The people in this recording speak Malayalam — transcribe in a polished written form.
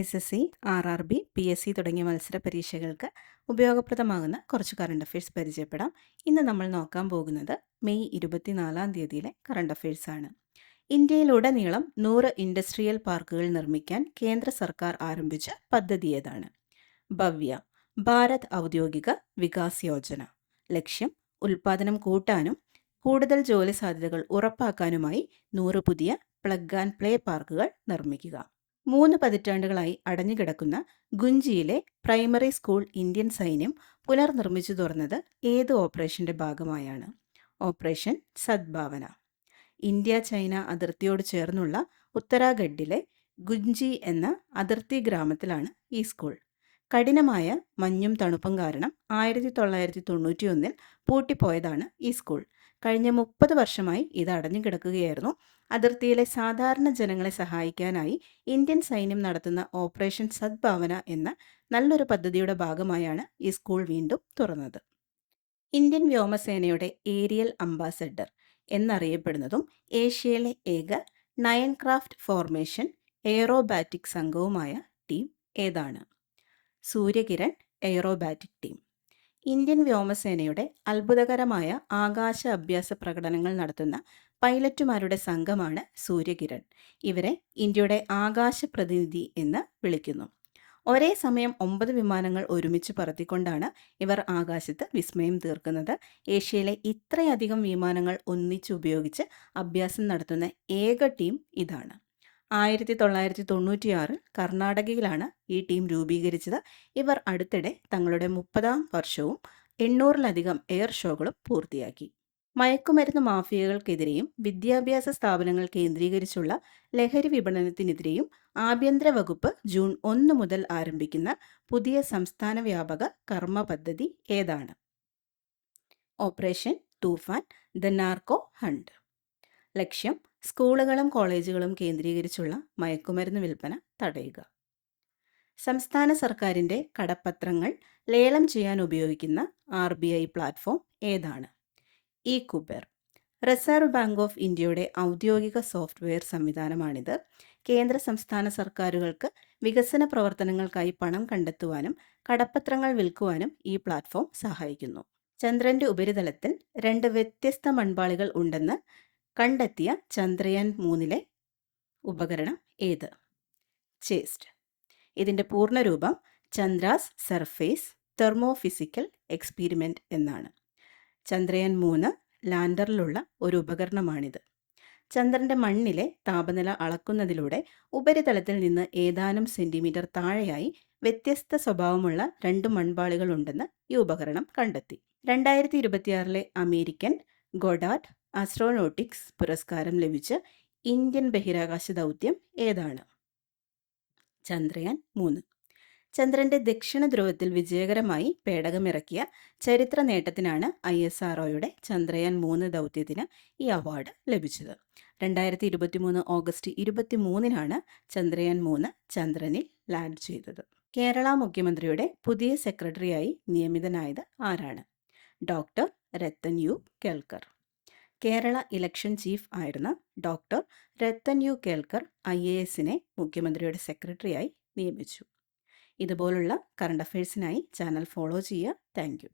SSC, RRB, PSC തുടങ്ങിയ മത്സര പരീക്ഷകൾക്ക് ഉപയോഗപ്രദമാകുന്ന കുറച്ച് കറണ്ട് അഫയേഴ്സ് പരിചയപ്പെടാം. ഇന്ന് നമ്മൾ നോക്കാൻ പോകുന്നത് മെയ് 24 തീയതിയിലെ കറണ്ട് അഫയേഴ്സ് ആണ്. ഇന്ത്യയിലുടനീളം 100 ഇൻഡസ്ട്രിയൽ പാർക്കുകൾ നിർമ്മിക്കാൻ കേന്ദ്ര സർക്കാർ ആരംഭിച്ച പദ്ധതി ഏതാണ്? ഭവ്യ, ഭാരത് ഔദ്യോഗിക വികാസ് യോജന. ലക്ഷ്യം ഉൽപ്പാദനം കൂട്ടാനും കൂടുതൽ ജോലി സാധ്യതകൾ ഉറപ്പാക്കാനുമായി 100 പുതിയ പ്ലഗ് ആൻഡ് പ്ലേ പാർക്കുകൾ നിർമ്മിക്കുക. 3 പതിറ്റാണ്ടുകളായി അടഞ്ഞുകിടക്കുന്ന ഗുഞ്ചിയിലെ പ്രൈമറി സ്കൂൾ ഇന്ത്യൻ സൈന്യം പുനർനിർമ്മിച്ചു തുറന്നത് ഏത് ഓപ്പറേഷന്റെ ഭാഗമായാണ്? ഓപ്പറേഷൻ സദ്ഭാവന. ഇന്ത്യ ചൈന അതിർത്തിയോട് ചേർന്നുള്ള ഉത്തരാഖണ്ഡിലെ ഗുഞ്ചി എന്ന അതിർത്തി ഗ്രാമത്തിലാണ് ഈ സ്കൂൾ. കഠിനമായ മഞ്ഞും തണുപ്പും കാരണം 1991 പൂട്ടിപ്പോയതാണ് ഈ സ്കൂൾ. കഴിഞ്ഞ 30 വർഷമായി ഇത് അടഞ്ഞുകിടക്കുകയായിരുന്നു. അതിർത്തിയിലെ സാധാരണ ജനങ്ങളെ സഹായിക്കാനായി ഇന്ത്യൻ സൈന്യം നടത്തുന്ന ഓപ്പറേഷൻ സദ്ഭാവന എന്ന നല്ലൊരു പദ്ധതിയുടെ ഭാഗമായാണ് ഈ സ്കൂൾ വീണ്ടും തുറന്നത്. ഇന്ത്യൻ വ്യോമസേനയുടെ ഏരിയൽ അംബാസഡർ എന്നറിയപ്പെടുന്നതും ഏഷ്യയിലെ ഏക നയൻ ക്രാഫ്റ്റ് ഫോർമേഷൻ എയറോബാറ്റിക് സംഘവുമായ ടീം ഏതാണ്? Surya Kiran aerobatic team. ഇന്ത്യൻ വ്യോമസേനയുടെ അത്ഭുതകരമായ ആകാശ അഭ്യാസ പ്രകടനങ്ങൾ നടത്തുന്ന പൈലറ്റുമാരുടെ സംഘമാണ് സൂര്യകിരൺ. ഇവരെ ഇന്ത്യയുടെ ആകാശ പ്രതിനിധി എന്ന് വിളിക്കുന്നു. ഒരേ സമയം 9 വിമാനങ്ങൾ ഒരുമിച്ച് പറത്തിക്കൊണ്ടാണ് ഇവർ ആകാശത്ത് വിസ്മയം തീർക്കുന്നത്. ഏഷ്യയിലെ ഇത്രയധികം വിമാനങ്ങൾ ഒന്നിച്ച് ഉപയോഗിച്ച് അഭ്യാസം നടത്തുന്ന ഏക ടീം ഇതാണ്. 1996 കർണാടകയിലാണ് ഈ ടീം രൂപീകരിച്ചത്. ഇവർ അടുത്തിടെ തങ്ങളുടെ 30ാം വർഷവും 800-ലധികം എയർ ഷോകളും പൂർത്തിയാക്കി. മയക്കുമരുന്ന് മാഫിയകൾക്കെതിരെയും വിദ്യാഭ്യാസ സ്ഥാപനങ്ങൾ കേന്ദ്രീകരിച്ചുള്ള ലഹരി വിപണനത്തിനെതിരെയും ആഭ്യന്തര വകുപ്പ് ജൂൺ 1 മുതൽ ആരംഭിക്കുന്ന പുതിയ സംസ്ഥാന വ്യാപക കർമ്മ പദ്ധതി ഏതാണ്? Operation Toofan, the narco hunt. ലക്ഷ്യം സ്കൂളുകളും കോളേജുകളും കേന്ദ്രീകരിച്ചുള്ള മയക്കുമരുന്ന് വിൽപ്പന തടയുക. സംസ്ഥാന സർക്കാരിൻ്റെ കടപ്പത്രങ്ങൾ ലേലം ചെയ്യാൻ ഉപയോഗിക്കുന്ന RBI പ്ലാറ്റ്ഫോം ഏതാണ്? ഇ-കുബേർ. റിസർവ് ബാങ്ക് ഓഫ് ഇന്ത്യയുടെ ഔദ്യോഗിക സോഫ്റ്റ്വെയർ സംവിധാനമാണിത്. കേന്ദ്ര സംസ്ഥാന സർക്കാരുകൾക്ക് വികസന പ്രവർത്തനങ്ങൾക്കായി പണം കണ്ടെത്തുവാനും കടപ്പത്രങ്ങൾ വിൽക്കുവാനും ഈ പ്ലാറ്റ്ഫോം സഹായിക്കുന്നു. ചന്ദ്രന്റെ ഉപരിതലത്തിൽ 2 വ്യത്യസ്ത മൺപാളികൾ ഉണ്ടെന്ന് കണ്ടെത്തിയ ചന്ദ്രയാൻ 3 ഉപകരണം ഏത്? ചേസ്റ്റ്. ഇതിൻ്റെ പൂർണ്ണരൂപം ചന്ദ്രാസ് സർഫേസ് തെർമോഫിസിക്കൽ എക്സ്പീരിമെൻ്റ് എന്നാണ്. ചന്ദ്രയാൻ 3 ലാൻഡറിലുള്ള ഒരു ഉപകരണമാണിത്. ചന്ദ്രൻ്റെ മണ്ണിലെ താപനില അളക്കുന്നതിലൂടെ ഉപരിതലത്തിൽ നിന്ന് ഏതാനും സെൻറ്റിമീറ്റർ താഴെയായി വ്യത്യസ്ത സ്വഭാവമുള്ള 2 മൺപാളികൾ ഉണ്ടെന്ന് ഈ ഉപകരണം കണ്ടെത്തി. 2026 അമേരിക്കൻ ഗോഡാർഡ് ആസ്ട്രോനോട്ടിക്സ് പുരസ്കാരം ലഭിച്ച ഇന്ത്യൻ ബഹിരാകാശ ദൗത്യം ഏതാണ്? ചന്ദ്രയാൻ 3. ചന്ദ്രന്റെ ദക്ഷിണ ധ്രുവത്തിൽ വിജയകരമായി പേടകമിറക്കിയ ചരിത്ര നേട്ടത്തിനാണ് ISROയുടെ ചന്ദ്രയാൻ 3 ദൗത്യത്തിന് ഈ അവാർഡ് ലഭിച്ചത്. 2023 ഓഗസ്റ്റ് 23 ചന്ദ്രയാൻ 3 ചന്ദ്രനിൽ ലാൻഡ് ചെയ്തത്. കേരള മുഖ്യമന്ത്രിയുടെ പുതിയ സെക്രട്ടറിയായി നിയമിതനായത് ആരാണ്? Doctor Rathan U Kelkar. Kerala election chief ആയിരുന്ന ഡോക്ടർ രത്തൻ യു കേൽക്കർ IASനെ മുഖ്യമന്ത്രിയുടെ സെക്രട്ടറിയായി നിയമിച്ചു. ഇതുപോലുള്ള കറണ്ട് അഫയേഴ്സിനായി ചാനൽ ഫോളോ ചെയ്യുക. Thank U.